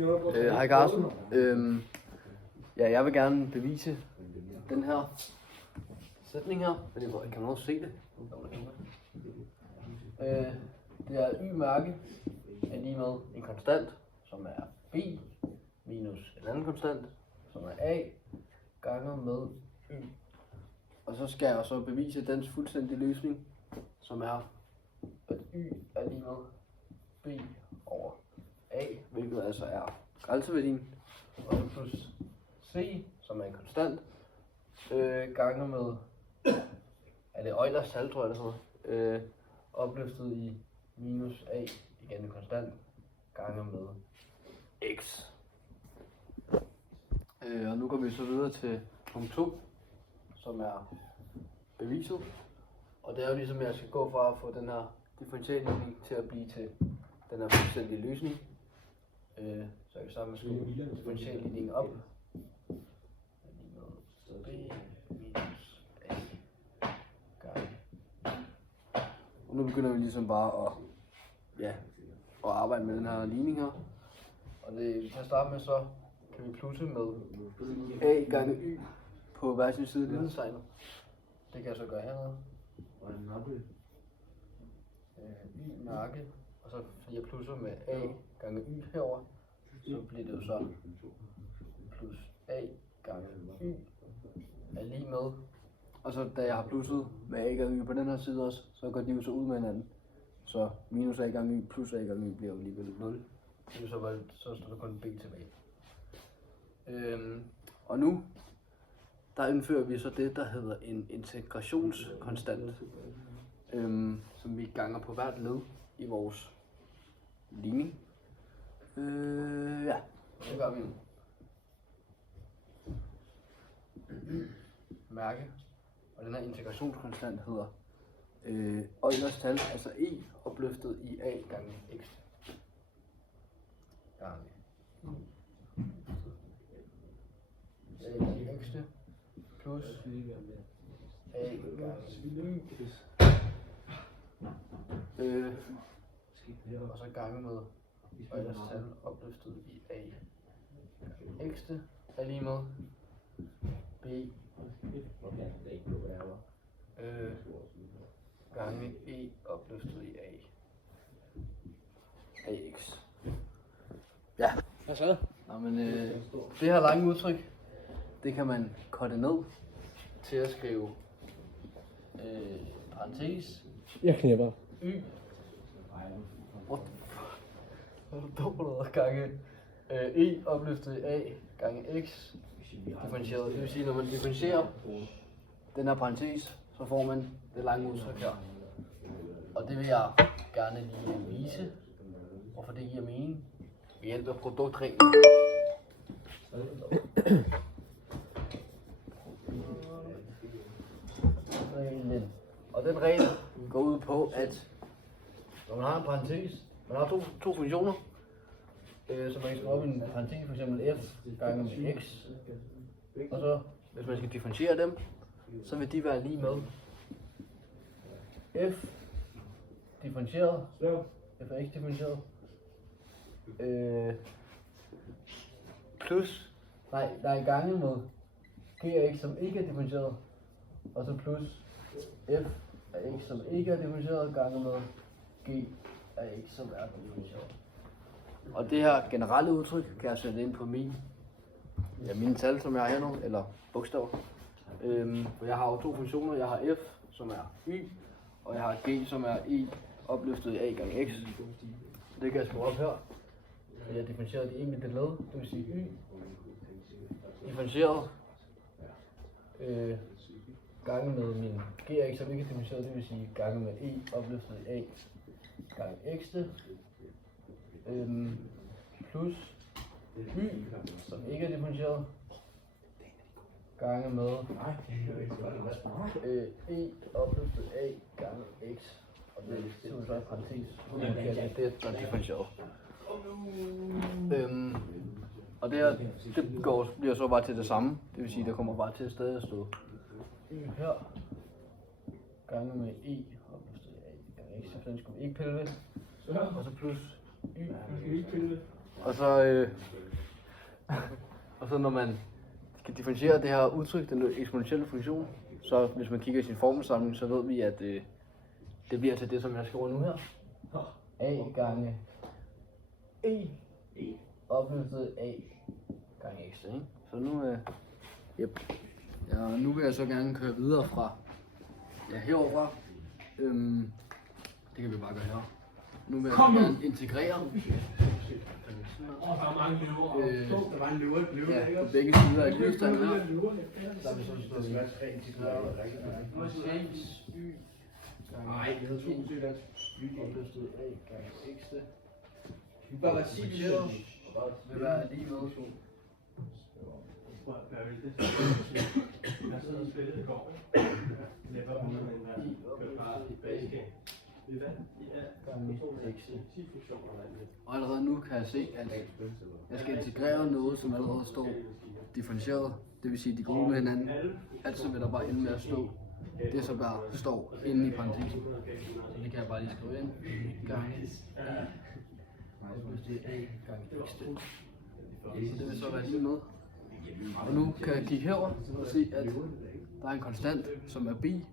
Hej Carsten. Jeg vil gerne bevise den her sætning her, men jeg kan også se det. Det er y-mærke er lige med en konstant, som er b, minus en anden konstant, som er a, ganget med y. Og så skal jeg så bevise dens fuldstændige løsning, som er, at y er lige med b over a, hvilket altså er grænseværdien, og så plus c, som er en konstant, ganget med, er det Eulers tal, tror jeg det hedder, opløftet i minus a, igen en konstant, ganget med x. Og nu går vi så videre til punkt 2, som er beviset. Og det er jo ligesom, jeg skal gå fra at få den her differentialligning til at blive til den her fuldstændige løsning. Så jeg kan starte med at skrive differentialligningen op. B minus a gange. Og nu begynder vi ligesom bare at arbejde med den her ligning her. Og det vi kan starte med, så kan vi plusse med a gange y på hver sin side af ligningstegnet. Det kan jeg så gøre hernede. Y-mærke, og så fordi jeg plusser med a gange y herover, så bliver det jo så plus a gange y er lige med. Og så da jeg har plusset med a gange y på den her side også, så går de jo så ud med hinanden. Så minus a gange y plus a gange y bliver jo alligevel 0. Så står der kun b tilbage. Og nu der indfører vi så det, der hedder en integrationskonstant, som vi ganger på hvert led i vores ligning. Det gør vi nu. Mærke, og den her integrationskonstant hedder Eulers tal, altså e opløftet i a gange x. Gange a gange x plus a gange y, og så gange med Eulers tal opløftet i a gange x er lige med b gange e opløftet i ax. Ja. Hvad så? Nå, men det her lange udtryk, det kan man korte ned til at skrive parentes Jeg knæpper. y gange e opløftet i a gange x differentieret. Det vil sige, når man differentierer den her parentes, så får man det lange udtryk her. Og det vil jeg gerne lige vise, hvorfor det giver mening ved hjælp af produktreglen. Og den regel går ud på, at når man har en parentes, man har to funktioner, så man kan skrive op en parentes, for eksempel f gange med x, og så hvis man skal differentiere dem, så vil de være lige med f differentieret, f er x differentieret, plus, der er gange med g af x, som ikke er differentieret, og så plus f af x, som ikke er differentieret, gange med g af x, som er differentieret. Og det her generelle udtryk kan jeg sætte ind på mine tal, som jeg har her nu, eller bogstaver. For jeg har jo to funktioner. Jeg har f, som er y, og jeg har g, som er e opløftet i a gange x. Det kan jeg skrive op her. Så jeg differentierer de enkelte led, det vil sige y differentieret gange med min g af x, som ikke er differentieret, det vil sige gange med e opløftet i a gange x. Plus y, som ikke er differentieret, gange med e opløftet a gange x, og det er simpelthen så en parentes, det er differentieret. Og det her, det bliver så bare til det samme, det vil sige, der kommer bare til at stadig at stå y her, gange med e opløftet a gange x, så den skulle vi ikke pille ved, og så plus y Og så, og så når man skal differentiere det her udtryk, den eksponentielle funktion, så hvis man kigger i sin formelsamling, så ved vi, at det bliver til det, som jeg skriver nu her. A gange E opløftet A gange x, ikke? Så nu, nu vil jeg så gerne køre videre fra heroverfra. Det kan vi bare gøre her. Nu vil jeg så gerne integrere. Der var mange løver. Der var en løver, Ja, på begge sider af livstegnet her. Der vil så stå integreret. Nej, det hedder 2 sødt. Opløftet A gange x. Vi bare var 10 Det vil være lige med. Jeg sidder og spillede i går. Netop med den her. Og allerede nu kan jeg se, at jeg skal integrere noget, som allerede står differentieret. Det vil sige, at de går ud med hinanden. Altså vil der bare ende med at stå det, som der står inde i parentesen. Så det kan jeg bare lige skrive ind. Gange A gange x. Så det vil så være lige med. Og nu kan jeg kigge herover og se, at der er en konstant, som er bi.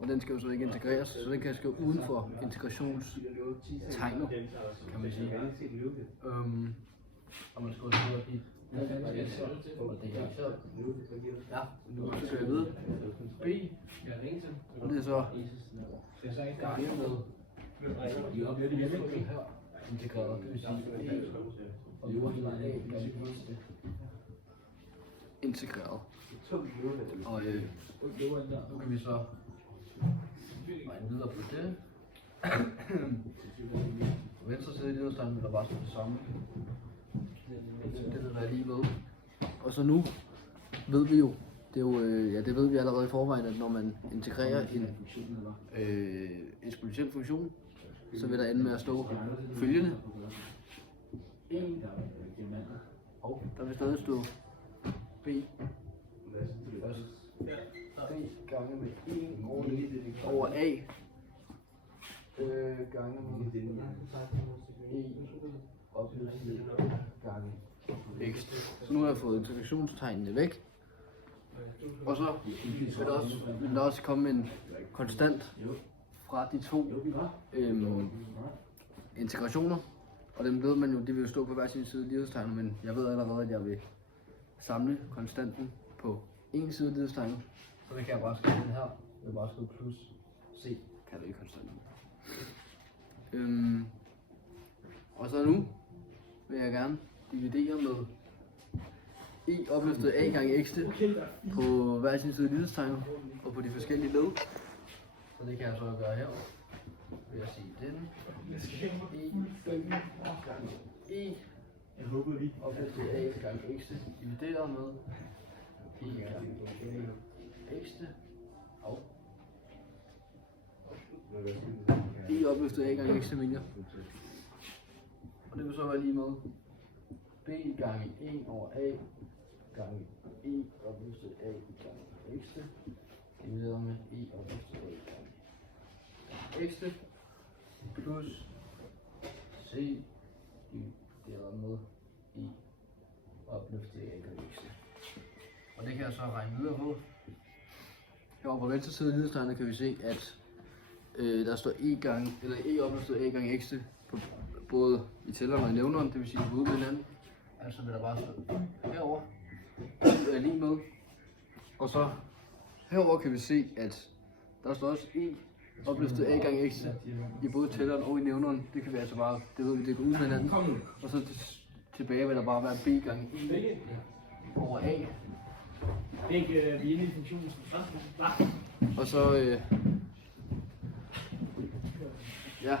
Og den skal jo så ikke integreres, så den kan jeg skrive uden for integrationstegnet, kan man sige. Og man skriver så i og det her. Ja, nu skal jeg vide. B, og det er så gange med integreret, det vil sige E, og nu er det A gange integreret. Og nu kan vi så regne videre på det. På venstre side i lederstangen vil der bare stå det samme. Det vil være lige ved. Og så nu ved vi jo, det ved vi allerede i forvejen, at når man integrerer en eksponentiel funktion, så vil der ende med at stå følgende. Og der vil stadig stå B gange med 1 over A gange med E opløsning gange x. Så nu har jeg fået integrationstegnene væk. Og så vil der også komme en konstant fra de to integrationer. Og dem ved man jo, det vil jo stå på hver sin side af lighedstegnet, men jeg ved allerede, at jeg vil samle konstanten på en side af lighedstegnet. Så det kan jeg bare skrive den her. Jeg vil bare skrive plus C, kalder vi konstanten. Og så nu vil jeg gerne dividere med E opløftet A gange x på hver sin side af lighedstegnet og på de forskellige led. Så det kan jeg så gøre her. Vil jeg sige den. E opløftet A gange x divideret med E gange x. E opløftet A gange x mener. Og det vil så være lige med B gange 1 over A gange E opløftet A gange x divideret med E opløftet A gange x plus C divideret med E opløftet A gange x. Og det kan jeg så regne videre på. Herovre på venstre side af lighedstegnet kan vi se, at der står E opløftet A gange x på både i tælleren og i nævneren, det vil sige, at de går ud med hinanden. Altså vil der bare stå herover. Det er lige med. Og så herover kan vi se, at der står også E opløftet A gange x i både tælleren og i nævneren. Det kan vi altså bare, det ved vi, det går ud med hinanden. Og så tilbage vil der bare være B gange E over A. Det er ikke vi inde i funktionen som først. Og så ja.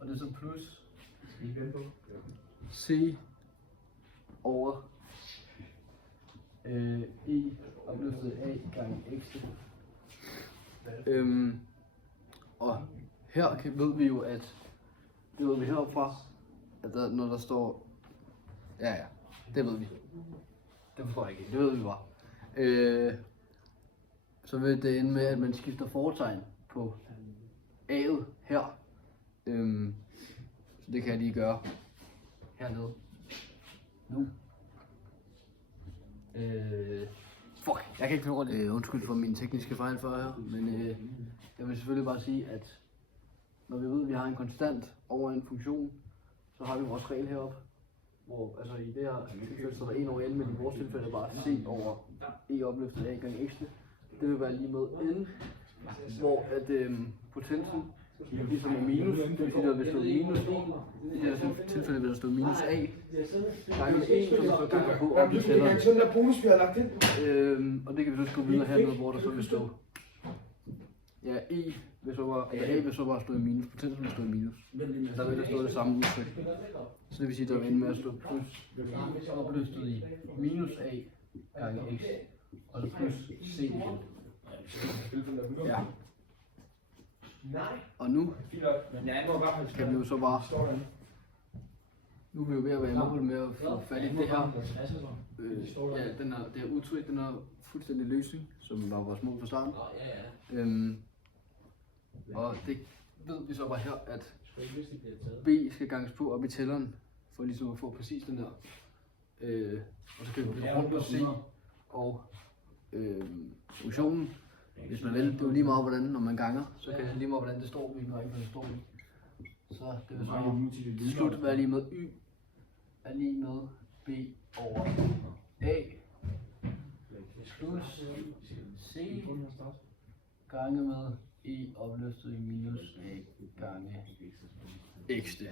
Og det er så plus C over E opløftet A gange x. Og her ved vi jo, at det ved vi heroppe at når der står ja, det ved vi. Det forstår jeg ikke. Det ved vi bare. Så vil det ende med, at man skifter fortegn på A'et her. Så det kan jeg lige gøre. hernede. Nu. Fuck, jeg kan ikke finde over det. Undskyld for min tekniske fejl før her, men jeg vil selvfølgelig bare sige, at når vi ved, at vi har en konstant over en funktion, så har vi vores regel heroppe, hvor altså i det her tilfælde står der 1 over n, men i vores tilfælde er bare c over e opløftet a gange x. Det vil være lige med n, hvor at potensen ligesom er minus, det vil sige, der vil stå minus e. I det her tilfælde vil der stå minus a gange med 1, som vi så ganger på op i tælleren. Sådan der bonus, vi har lagt ind. Og det kan vi så skrive videre hernede, hvor der så vil stå ja, e vil så bare, ja, a vil så bare stå i minus, potensen vil stå i minus. Der vil der stå det samme udtryk. Så det vil sige, at der vil ende med at stå plus opløftet i minus a gange x, og så plus c igen. Ja. Og nu skal vi jo så bare, nu er vi jo ved at være i mål med at få fat i det her. Ja, det her udtryk, den er fuldstændig løsning, som var vores mål fra starten. Og det ved vi så bare her, at b skal ganges på op i tælleren, for ligesom at få præcis den der. Og så kan vi bytte rundt på c og funktionen. Hvis man vil, det er jo lige meget hvordan, når man ganger, så kan det lige meget hvordan det står, vi har ikke hvad det står i. Så det vil så til slut være lige med y er lige med b over a plus c gange med e opløftet i minus a gange x.